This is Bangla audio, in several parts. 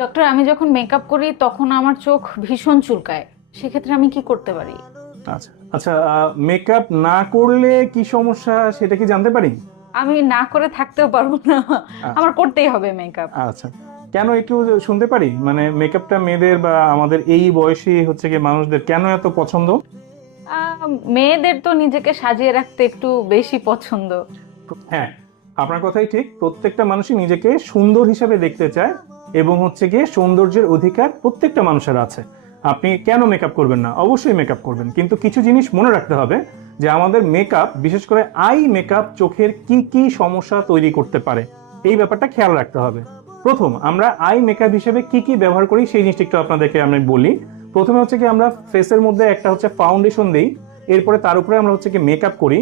ডক্টর আমি যখন মেকআপ করি তখন আমার চোখ ভীষণ চুলকায়। সেক্ষেত্রে আমি কি করতে পারি? আচ্ছা আচ্ছা মেকআপ না করলে কি সমস্যা সেটা কি জানতে পারি? আমি না করে থাকতেও পারব না। আমার করতেই হবে মেকআপ আচ্ছা কেন একটু শুনতে পারি? মানে মেকআপটা মেয়েদের বা আমাদের এই বয়সী হচ্ছে কি মানুষদের কেন এত পছন্দ? মেয়েদের তো নিজেকে সাজিয়ে রাখতে একটু বেশি পছন্দ। হ্যাঁ আপনার কথাই ঠিক। প্রত্যেকটা মানুষই নিজেকে সুন্দর হিসাবে দেখতে চায়। এবং হচ্ছে গিয়ে সৌন্দর্যের অধিকার প্রত্যেকটা মানুষের আছে। আপনি কেন মেকআপ করবেন না? অবশ্যই মেকআপ করবেন। কিন্তু কিছু জিনিস মনে রাখতে হবে যে আমাদের মেকআপ বিশেষ করে আই মেকআপ চোখের কি কি সমস্যা তৈরি করতে পারে, এই ব্যাপারটা খেয়াল রাখতে হবে। প্রথম, আমরা আই মেকআপ হিসেবে কি কি ব্যবহার করি সেই জিনিসটা একটু আপনাদেরকে আমি বলি। প্রথমে হচ্ছে কি আমরা ফেসের মধ্যে একটা হচ্ছে ফাউন্ডেশন দিই, এরপরে তার উপরে আমরা হচ্ছে কি মেকআপ করি।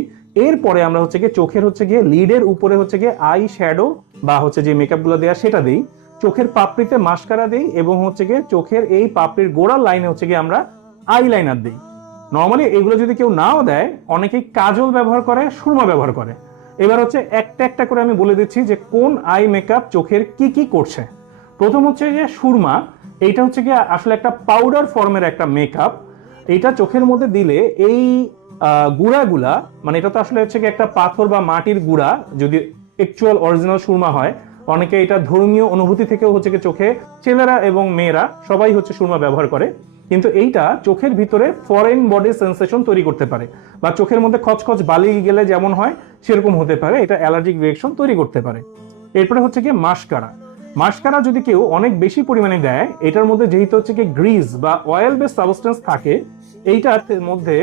এরপরে আমরা হচ্ছে গিয়ে চোখের হচ্ছে গিয়ে লিডের উপরে হচ্ছে গিয়ে আই শ্যাডো বা হচ্ছে যে মেকআপগুলো দেওয়া সেটা দিই। চোখের পাপড়িতে মাস্কারা দিই এবং হচ্ছে গিয়ে চোখের এই পাপড়ির গোড়ার লাইনে হচ্ছে গিয়ে আমরা আই লাইনার দিই। নর্মালি এগুলো যদি কেউ নাও দেয়, অনেকেই কাজল ব্যবহার করে, সুরমা ব্যবহার করে। এবার হচ্ছে একটা একটা করে আমি বলে দিচ্ছি যে কোন আই মেকআপ চোখের কি কি করছে। প্রথম হচ্ছে যে সুরমা, এইটা হচ্ছে কি আসলে একটা পাউডার ফর্মের একটা মেকআপ। এটা চোখের মধ্যে দিলে এই গুঁড়াগুলা মানে এটা তো আসলে হচ্ছে কি একটা পাথর বা মাটির গুঁড়া, যদি অরিজিনাল সুরমা হয় অনেকে এটা ধর্মীয় অনুভূতি থেকেও হচ্ছে চোখে ছেলেরা এবং মেয়েরা সবাই হচ্ছে সুরমা ব্যবহার করে। কিন্তু এইটা চোখের ভিতরে ফরেন বডি সেন্সেশন তৈরি করতে পারে বা চোখের মধ্যে খচখচ বালি গেলে যেমন হয় সেরকম হতে পারে, এটা অ্যালার্জিক রিয়েকশন তৈরি করতে পারে। এরপরে হচ্ছে কি মাস্কারা মাস্কারা যদি কেউ অনেক বেশি পরিমাণে দেয়, এটার মধ্যে যেহেতু হচ্ছে কি গ্রিজ বা অয়েল বেস সাবস্টেন্স থাকে, এইটার মধ্যে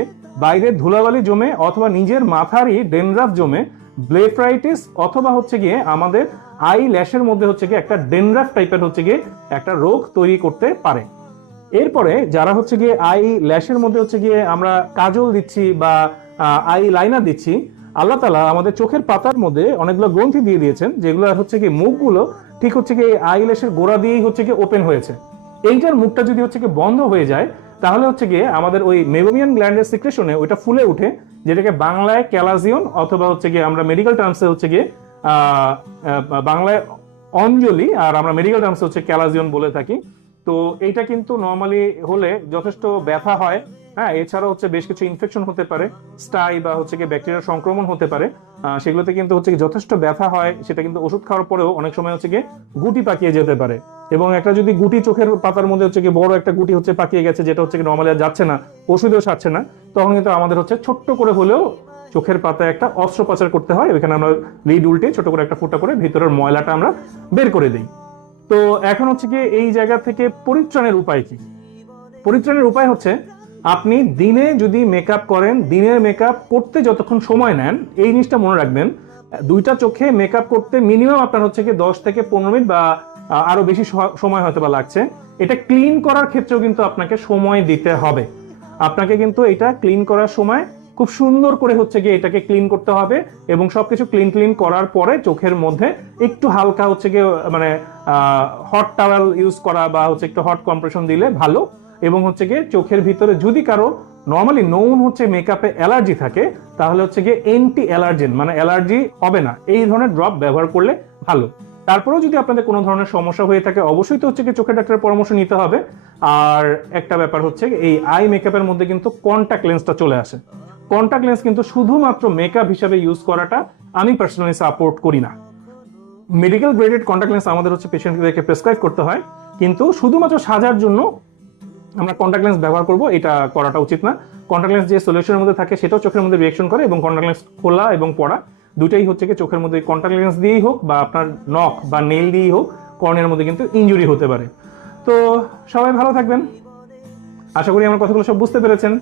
বাইরের ধুলাবালি জমে অথবা নিজের মাথারই ডেনড্রাফ জমে ব্লেফ্রাইটিস অথবা হচ্ছে গিয়ে আমাদের আই ল্যাশের মধ্যে হচ্ছে গিয়ে একটা ডেনড্রাফ টাইপের হচ্ছে গিয়ে একটা রোগ তৈরি করতে পারে এরপরে যারা হচ্ছে গিয়ে আই ল্যাশের মধ্যে হচ্ছে গিয়ে আমরা কাজল দিচ্ছি বা আই লাইনার দিচ্ছি আল্লাহ তালা আমাদের চোখের পাতার মধ্যে অনেকগুলো গ্রন্থি দিয়ে দিয়েছেন যেগুলো হচ্ছে কি মুখগুলো ঠিক হচ্ছে কি আই ল্যাশের গোড়া দিয়েই হচ্ছে কি ওপেন হয়েছে এইটার মুখটা যদি হচ্ছে কি বন্ধ হয়ে যায় তাহলে হচ্ছে গিয়ে আমাদের ওই মেবোমিয়ান গ্ল্যান্ডের সিক্রেশনে ওইটা ফুলে উঠে যেটাকে বাংলায় ক্যালাজিয়ন অথবা হচ্ছে গিয়ে আমরা মেডিকেল টার্মসে হচ্ছে গিয়ে বাংলায় অঞ্জলি আর আমরা মেডিকেল টার্মসে হচ্ছে ক্যালাজিয়ন বলে থাকি। তো এইটা কিন্তু নর্মালি হলে যথেষ্ট ব্যথা হয়। হ্যাঁ এছাড়া হচ্ছে বেশ কিছু ইনফেকশন হতে পারে, স্টাই বা হচ্ছে গিয়ে ব্যাকটেরিয়ার সংক্রমণ হতে পারে। সেগুলোতে কিন্তু হচ্ছে কি যথেষ্ট ব্যথা হয়, সেটা কিন্তু ওষুধ খাওয়ার পরেও অনেক সময় হচ্ছে কি গুটি পাকিয়ে যেতে পারে। এবং একটা যদি গুটি চোখের পাতার মধ্যে হচ্ছে কি বড় একটা গুটি হচ্ছে পাকিয়ে গেছে, যেটা হচ্ছে কি নর্মালি আর যাচ্ছে না, ওষুধেও সারছে না, তখন কিন্তু আমাদের হচ্ছে ছোট্ট করে হলেও চোখের পাতায় একটা অস্ত্রোপচার করতে হয়। এখানে আমরা লিড উল্টে ছোট করে একটা ফুটা করে ভিতরের ময়লাটা আমরা বের করে দিই। তো এখন হচ্ছে কি এই জায়গা থেকে পরিত্রাণের উপায় কি? পরিত্রাণের উপায় হচ্ছে আপনি দিনে যদি মেকআপ করেন দিনের মেকআপ করতে যতক্ষণ সময় নেন এই জিনিসটা মনে রাখবেন দুইটা চোখে মেকআপ করতে মিনিমাম আপনার হচ্ছে কি দশ থেকে পনেরো মিনিট বা আহ, আরও বেশি সময় হয়তো বা লাগছে। এটা ক্লিন করার ক্ষেত্রেও কিন্তু আপনাকে সময় দিতে হবে। আপনাকে কিন্তু এটা ক্লিন করার সময় খুব সুন্দর করে হচ্ছে গিয়ে এটাকে ক্লিন করতে হবে এবং সবকিছু ক্লিন ক্লিন করার পরে চোখের মধ্যে একটু হালকা হচ্ছে গিয়ে মানে হট টাওয়েল ইউজ করা বা হচ্ছে একটু হট কম্প্রেশন দিলে ভালো। এবং হচ্ছে গিয়ে চোখের ভিতরে যদি কারও নর্মালি নোন হচ্ছে মেকআপে অ্যালার্জি থাকে, তাহলে হচ্ছে গিয়ে এন্টি অ্যালার্জেন মানে অ্যালার্জি হবে না। এই ধরনের ড্রপ ব্যবহার করলে ভালো। তারপরেও যদি আপনাদের কোনো ধরনের সমস্যা হয়ে থাকে, অবশ্যই তো হচ্ছে কি চোখের ডাক্তারের পরামর্শ নিতে হবে। আর একটা ব্যাপার হচ্ছে এই আই মেকআপের মধ্যে কিন্তু কন্টাক্ট লেন্সটা চলে আসে। কন্টাক্ট লেন্স কিন্তু শুধুমাত্র মেকআপ হিসাবে ইউজ করাটা আমি পার্সোনালি সাপোর্ট করি না। মেডিকেল গ্রেডেড কন্ট্যাক্ট লেন্স আমাদের হচ্ছে পেশেন্টদেরকে প্রেসক্রাইব করতে হয়। কিন্তু শুধুমাত্র সাজার জন্য আমরা কন্ট্যাক্ট লেন্স ব্যবহার করব, এটা করাটা উচিত না। কন্ট্যাক্ট লেন্স যে সলিউশনের মধ্যে থাকে, সেটাও চোখের মধ্যে রিয়েকশন করে এবং কন্ট্যাক্ট লেন্স খোলা এবং পড়া। দুটাই হচ্ছে কি চোখের মধ্যে কন্ট্যাক্ট লেন্স দিয়েই হোক বা আপনার নখ বা নেল দিয়েই হোক কর্নের মধ্যে কিন্তু ইনজুরি হতে পারে। তো সবাই ভালো থাকবেন। আশা করি আমার কথাগুলো সব বুঝতে পেরেছেন।